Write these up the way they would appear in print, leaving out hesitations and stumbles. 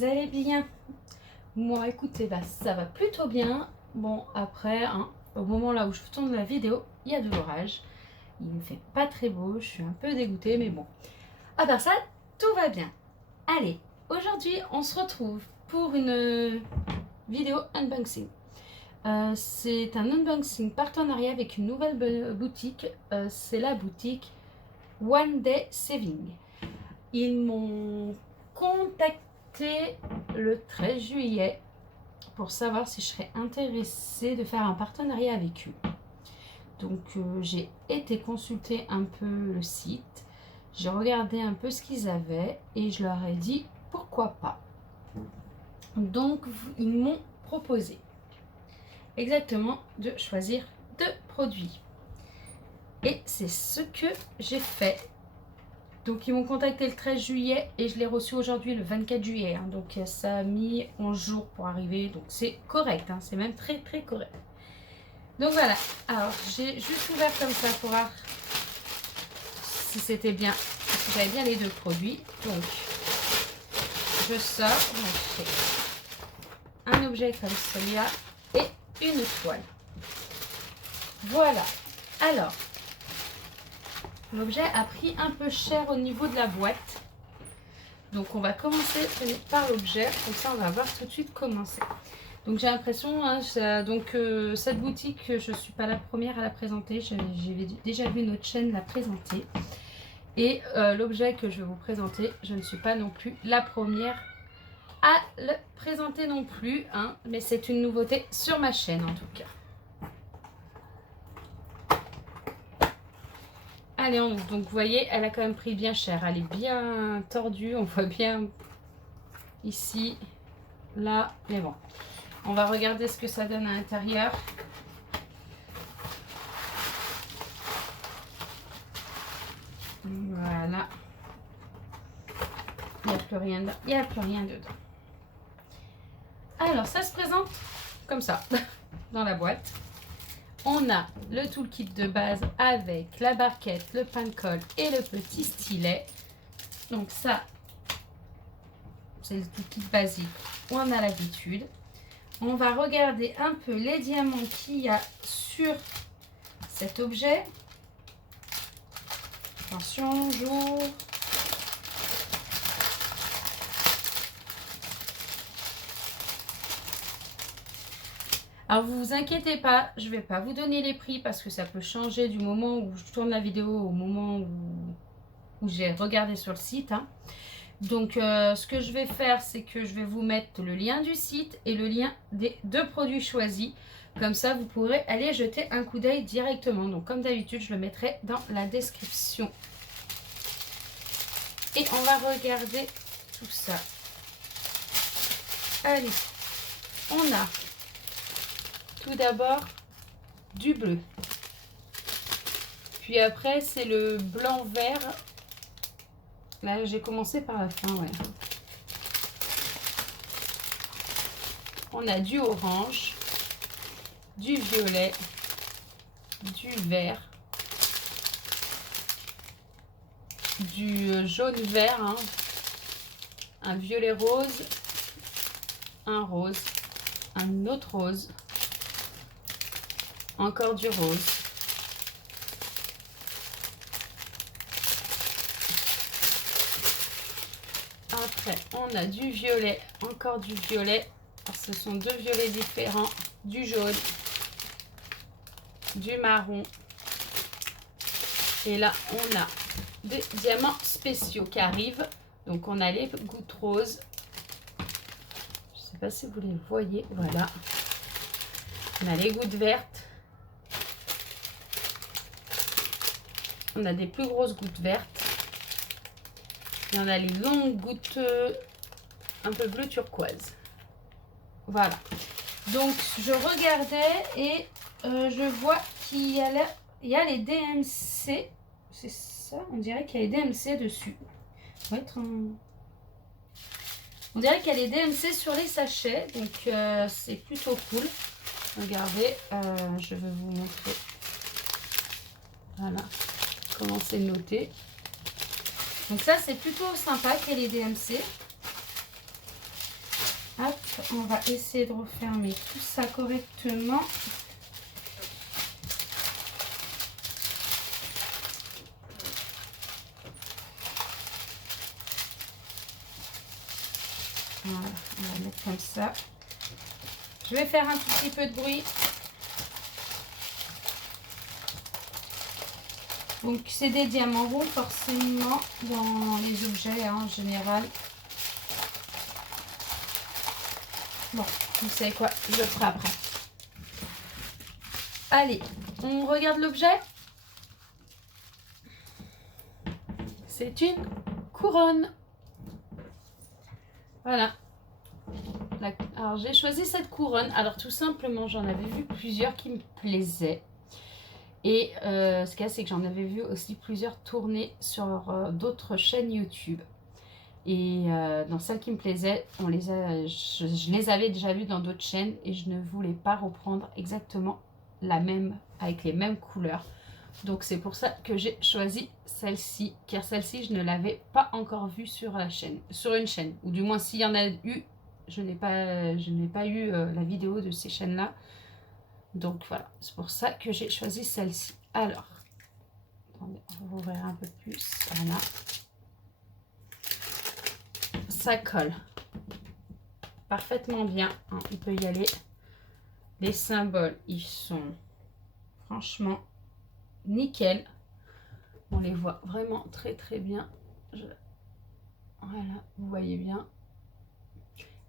vous allez bien? Moi, écoutez, bah, ça va plutôt bien. Bon, après, hein, au moment là où je vous tourne la vidéo, il y a de l'orage. Il ne fait pas très beau, je suis un peu dégoûtée, mais bon. À part ça, tout va bien. Allez, aujourd'hui, on se retrouve pour une vidéo unboxing. C'est un unboxing partenariat avec une nouvelle boutique. C'est la boutique One Day Saving. Ils m'ont contacté le 13 juillet pour savoir si je serais intéressée de faire un partenariat avec eux. Donc j'ai été consulter un peu le site, j'ai regardé un peu ce qu'ils avaient et je leur ai dit pourquoi pas. Donc ils m'ont proposé exactement de choisir 2 produits. Et c'est ce que j'ai fait. Donc ils m'ont contacté le 13 juillet et je l'ai reçu aujourd'hui le 24 juillet. Hein. Donc ça a mis 11 jours pour arriver. Donc c'est correct, hein. C'est même très très correct. Donc voilà, alors j'ai juste ouvert comme ça pour voir si c'était bien, si j'avais bien les 2 produits. Donc je sors, donc j'ai un objet comme celui-là et une toile. Voilà, alors l'objet a pris un peu cher au niveau de la boîte. Donc on va commencer par l'objet, comme ça on va voir tout de suite comment c'est. Donc j'ai l'impression, hein, cette boutique, je ne suis pas la première à la présenter, j'ai déjà vu notre chaîne la présenter. Et l'objet que je vais vous présenter, je ne suis pas non plus la première à le présenter non plus, hein, mais c'est une nouveauté sur ma chaîne en tout cas. Allez, donc vous voyez, elle a quand même pris bien cher, elle est bien tordue, on voit bien ici, là, mais bon. On va regarder ce que ça donne à l'intérieur. Voilà. Il n'y a plus rien dedans. Il n'y a plus rien dedans. Alors, ça se présente comme ça, dans la boîte. On a le toolkit de base avec la barquette, le pain de colle et le petit stylet. Donc ça, c'est le toolkit basique. On a l'habitude. On va regarder un peu les diamants qu'il y a sur cet objet. Attention, j'ouvre. Alors vous vous inquiétez pas, je ne vais pas vous donner les prix parce que ça peut changer du moment où je tourne la vidéo au moment où j'ai regardé sur le site. Hein. Donc ce que je vais faire, c'est que je vais vous mettre le lien du site et le lien des 2 produits choisis. Comme ça, vous pourrez aller jeter un coup d'œil directement. Donc comme d'habitude, je le mettrai dans la description. Et on va regarder tout ça. Allez, on a tout d'abord du bleu. Puis après, c'est le blanc-vert. Là, j'ai commencé par la fin, ouais. On a du orange, du violet, du vert, du jaune-vert, hein, un violet rose, un rose, un autre rose, encore du rose. Après, on a du violet, encore du violet. Alors, ce sont 2 violets différents, du jaune, du marron. Et là, on a des diamants spéciaux qui arrivent. Donc, on a les gouttes roses. Je ne sais pas si vous les voyez. Voilà. On a les gouttes vertes. On a des plus grosses gouttes vertes. Il y en a les longues gouttes un peu bleu turquoise. Voilà. Donc, je regardais et je vois qu'il y a les DMC. C'est ça? On dirait qu'il y a les DMC dessus. Ça va être un... On dirait qu'il y a les DMC sur les sachets. Donc, c'est plutôt cool. Regardez, je vais vous montrer. Voilà. Comment c'est noté. Donc ça, c'est plutôt sympa qu'il y ait les DMC. on va essayer de refermer tout ça correctement. Voilà, on va mettre comme ça. Je vais faire un tout petit peu de bruit. Donc c'est des diamants ronds forcément dans les objets hein, en général. Bon, vous savez quoi, je le ferai après. Allez, on regarde l'objet. C'est une couronne. Voilà. Alors j'ai choisi cette couronne. Alors tout simplement, j'en avais vu plusieurs qui me plaisaient. Et ce qu'il y a, c'est que j'en avais vu aussi plusieurs tournées sur d'autres chaînes YouTube. Et dans celles qui me plaisaient, je les avais déjà vues dans d'autres chaînes et je ne voulais pas reprendre exactement la même, avec les mêmes couleurs. Donc c'est pour ça que j'ai choisi celle-ci, car celle-ci, je ne l'avais pas encore vue sur la chaîne, sur une chaîne. Ou du moins, s'il y en a eu, je n'ai pas eu la vidéo de ces chaînes-là. Donc voilà, c'est pour ça que j'ai choisi celle-ci. Alors, attendez, on va ouvrir un peu plus. Voilà. Ça colle parfaitement bien. Hein, on peut y aller. Les symboles, ils sont franchement nickel. On les voit vraiment très très bien. Voilà, vous voyez bien.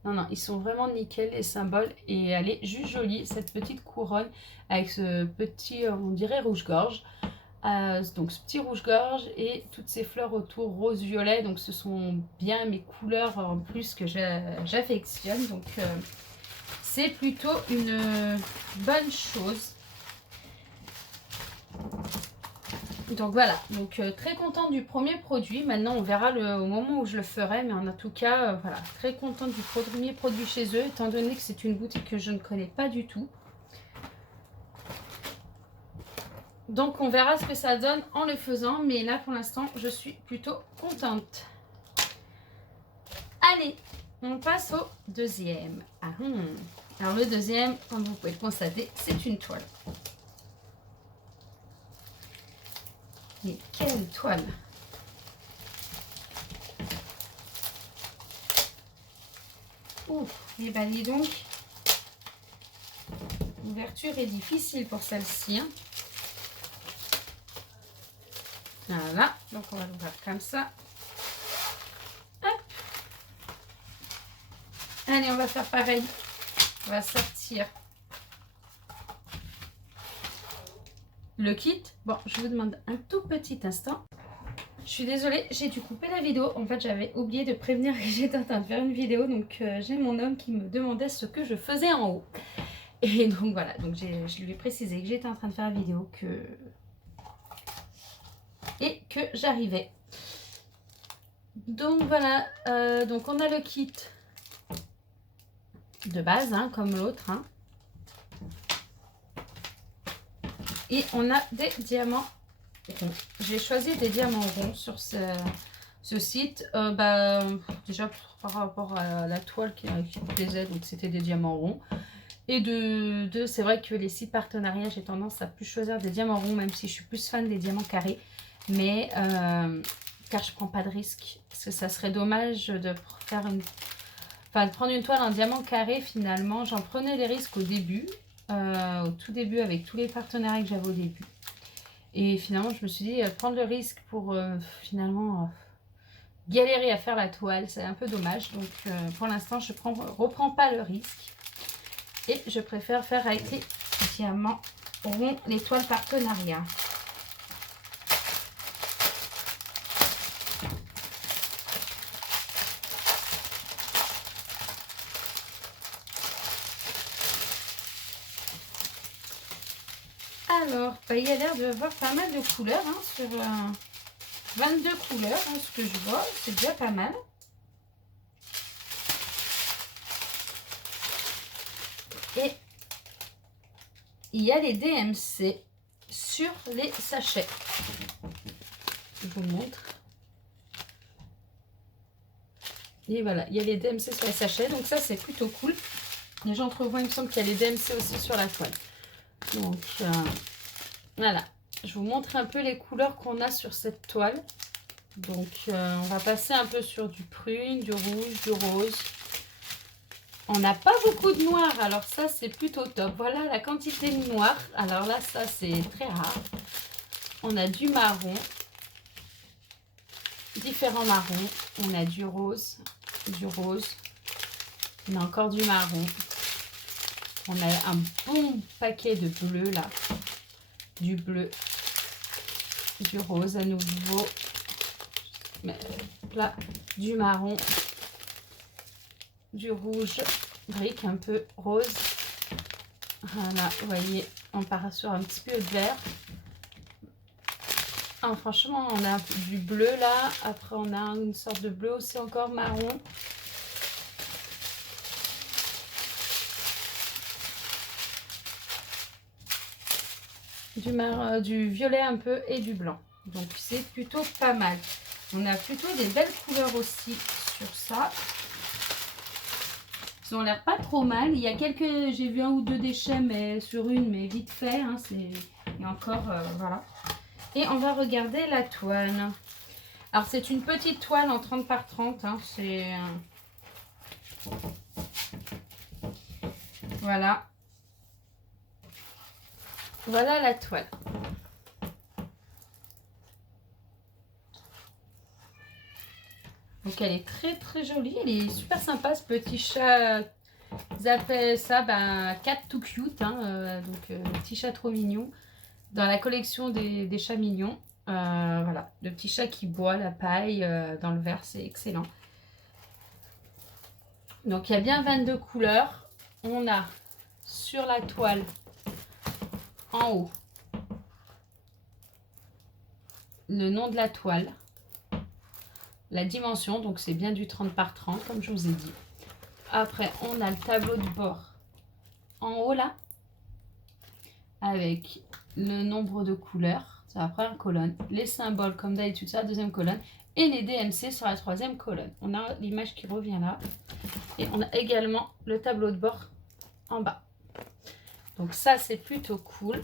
Non, non, ils sont vraiment nickel les symboles et elle est juste jolie cette petite couronne avec ce petit, on dirait rouge-gorge. Donc ce petit rouge-gorge et toutes ces fleurs autour rose-violet. Donc ce sont bien mes couleurs en plus que j'affectionne. Donc c'est plutôt une bonne chose. Donc voilà, donc très contente du premier produit. Maintenant on verra au moment où je le ferai, mais en tout cas voilà, très contente du premier produit chez eux, étant donné que c'est une boutique que je ne connais pas du tout. Donc on verra ce que ça donne en le faisant, mais là pour l'instant je suis plutôt contente. Allez, on passe au deuxième. Alors le deuxième, comme vous pouvez le constater, c'est une toile. Mais quelle toile! Ouf, et ben dis donc, l'ouverture est difficile pour celle-ci. Hein. Voilà, donc on va l'ouvrir comme ça. Hop. Allez, on va faire pareil. On va sortir le kit. Bon, je vous demande un tout petit instant. Je suis désolée, j'ai dû couper la vidéo. En fait, j'avais oublié de prévenir que j'étais en train de faire une vidéo. Donc, j'ai mon homme qui me demandait ce que je faisais en haut. Et donc, voilà. Donc, je lui ai précisé que j'étais en train de faire la vidéo et que j'arrivais. Donc, voilà. Donc, on a le kit de base, hein, comme l'autre. Hein. Et on a des diamants ronds. J'ai choisi des diamants ronds sur ce site. Déjà par rapport à la toile qui me plaisait, donc c'était des diamants ronds. Et c'est vrai que les sites partenariats, j'ai tendance à plus choisir des diamants ronds, même si je suis plus fan des diamants carrés. Mais car je prends pas de risque, parce que ça serait dommage de faire de prendre une toile en diamant carré. Finalement, j'en prenais les risques au début. Au tout début avec tous les partenariats que j'avais au début, et finalement je me suis dit prendre le risque pour finalement galérer à faire la toile, c'est un peu dommage. Donc pour l'instant je reprends pas le risque et je préfère faire avec les diamants ronds, les toiles partenariat. Alors, il y a l'air de avoir pas mal de couleurs, hein, sur 22 couleurs, hein, ce que je vois, c'est déjà pas mal. Et il y a les DMC sur les sachets. Je vous montre. Et voilà, il y a les DMC sur les sachets, donc ça c'est plutôt cool. Et j'entrevois, il me semble qu'il y a les DMC aussi sur la toile. Donc voilà, je vous montre un peu les couleurs qu'on a sur cette toile. Donc on va passer un peu sur du prune, du rouge, du rose. On n'a pas beaucoup de noir, alors ça c'est plutôt top. Voilà la quantité de noir. Alors là, ça c'est très rare. On a du marron, différents marrons. On a du rose, on a encore du marron. On a un bon paquet de bleu là, du bleu, du rose à nouveau, là, du marron, du rouge, brique un peu rose. Voilà, vous voyez, on part sur un petit peu de vert. Ah, franchement, on a du bleu là, après on a une sorte de bleu aussi encore marron. Du violet un peu et du blanc. Donc c'est plutôt pas mal. On a plutôt des belles couleurs aussi sur ça. Ils ont l'air pas trop mal. Il y a quelques, j'ai vu un ou deux déchets mais sur une, mais vite fait. Hein, et encore, voilà. Et on va regarder la toile. Alors c'est une petite toile en 30 par 30. Hein, c'est voilà. Voilà la toile. Donc elle est très très jolie, elle est super sympa ce petit chat. Ils appellent ça cat to cute, hein, petit chat trop mignon. Dans la collection des chats mignons, voilà, le petit chat qui boit la paille dans le verre, c'est excellent. Donc il y a bien 22 couleurs. On a sur la toile en haut le nom de la toile, la dimension, donc c'est bien du 30 par 30 comme je vous ai dit. Après on a le tableau de bord en haut là, avec le nombre de couleurs, c'est la première colonne, les symboles comme d'habitude, c'est la deuxième colonne, et les DMC sur la troisième colonne. On a l'image qui revient là, et on a également le tableau de bord en bas. Donc ça c'est plutôt cool.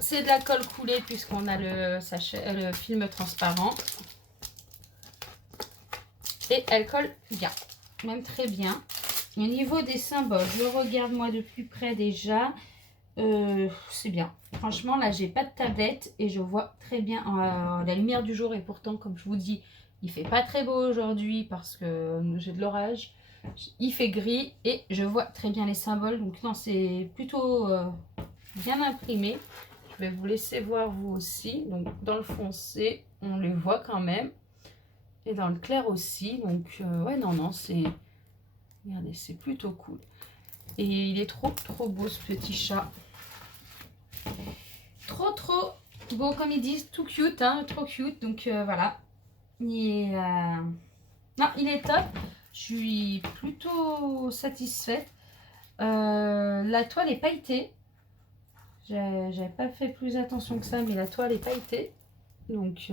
C'est de la colle coulée puisqu'on a le sachet, le film transparent. Et elle colle bien, même très bien. Au niveau des symboles, je regarde moi de plus près déjà. C'est bien. Franchement, là, j'ai pas de tablette et je vois très bien la lumière du jour. Et pourtant, comme je vous dis, il fait pas très beau aujourd'hui parce que j'ai de l'orage. Il fait gris et je vois très bien les symboles. Donc non, c'est plutôt bien imprimé. Je vais vous laisser voir vous aussi. Donc dans le foncé, on les voit quand même. Et dans le clair aussi. Donc ouais, non, c'est... Regardez, c'est plutôt cool. Et il est trop beau ce petit chat. Trop beau comme ils disent, tout cute, hein, trop cute. Donc voilà. Il est top. Je suis plutôt satisfaite. La toile est pailletée. J'avais pas fait plus attention que ça, mais la toile est pailletée. Donc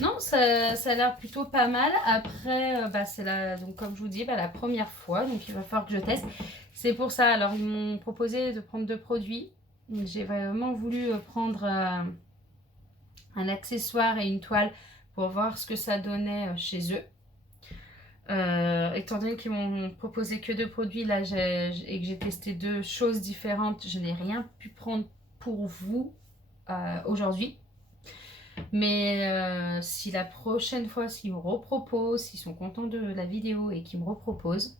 non, ça a l'air plutôt pas mal. Après, c'est donc comme je vous dis, la première fois. Donc il va falloir que je teste. C'est pour ça. Alors ils m'ont proposé de prendre 2 produits. J'ai vraiment voulu prendre un accessoire et une toile pour voir ce que ça donnait chez eux. Étant donné qu'ils m'ont proposé que 2 produits là et que j'ai testé 2 choses différentes, je n'ai rien pu prendre pour vous aujourd'hui. Mais si la prochaine fois, s'ils me reproposent, s'ils sont contents de la vidéo et qu'ils me reproposent,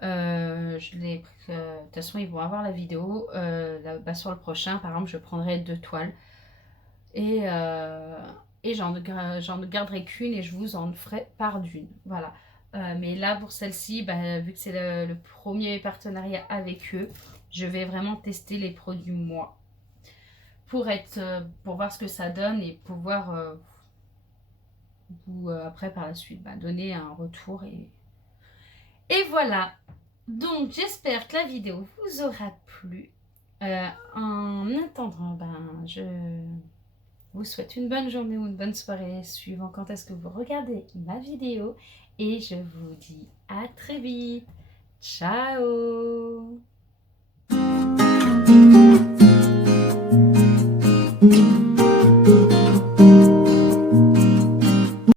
de toute façon ils vont avoir la vidéo sur le prochain. Par exemple, je prendrai 2 toiles et j'en garderai qu'une et je vous en ferai part d'une. Voilà. Mais là pour celle-ci, vu que c'est le premier partenariat avec eux, je vais vraiment tester les produits moi pour voir ce que ça donne et pouvoir vous après par la suite donner un retour et voilà. Donc j'espère que la vidéo vous aura plu. En attendant, vous souhaite une bonne journée ou une bonne soirée, suivant quand est-ce que vous regardez ma vidéo. Et je vous dis à très vite. Ciao!